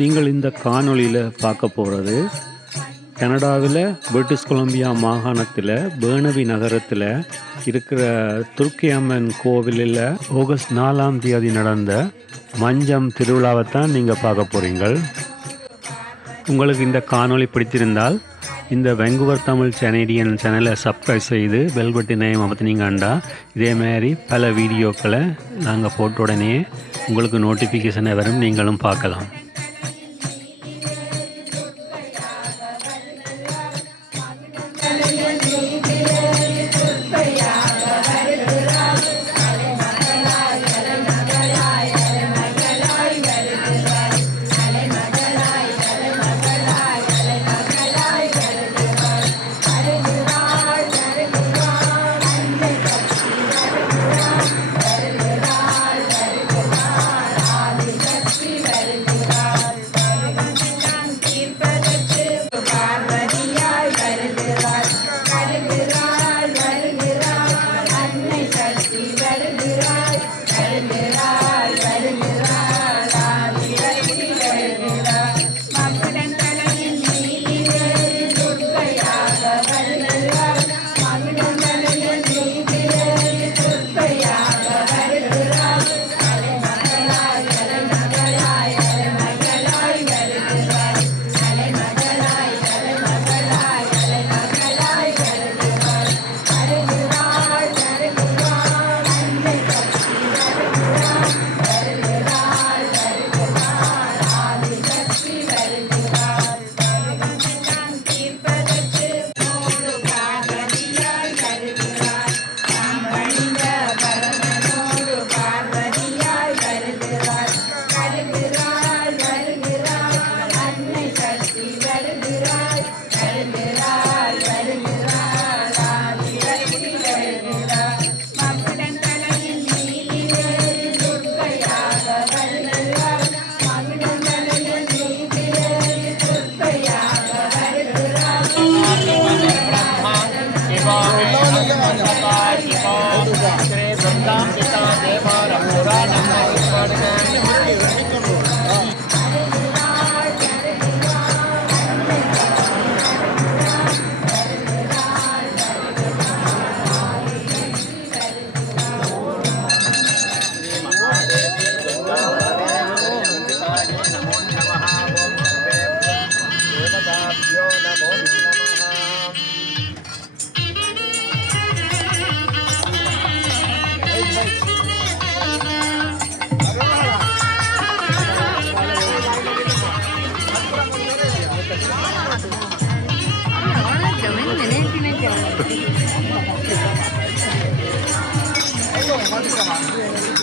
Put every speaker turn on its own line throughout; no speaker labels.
நீங்கள் இந்த காணொளியில் பார்க்க போகிறது கனடாவில் பிரிட்டிஷ் கொலம்பியா மாகாணத்தில் பேர்னவி நகரத்தில் இருக்கிற துர்க்கி அம்மன் கோவிலில் ஆகஸ்ட் நாலாம் தேதி நடந்த மஞ்சம் திருவிழாவை தான் நீங்கள் பார்க்க போகிறீங்கள் உங்களுக்கு இந்த காணொளி பிடித்திருந்தால் இந்த வெங்குவர் தமிழ் கனேடியன் சேனலை சப்ஸ்கிரைப் செய்து பெல் பட்டினை அமர்த்தினீங்கண்டா இதே மாதிரி பல வீடியோக்களை நாங்கள் போட்ட உடனே உங்களுக்கு நோட்டிஃபிகேஷனை வரும். நீங்களும் பார்க்கலாம்.
கீர்த்தியோடு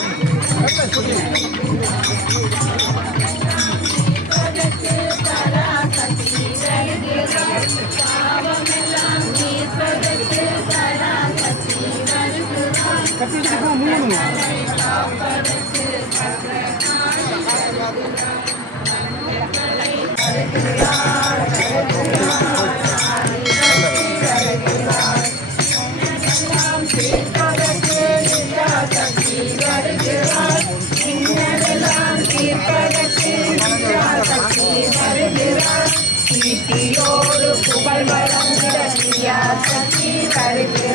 I'll yeah, yeah, yeah, yeah, yeah,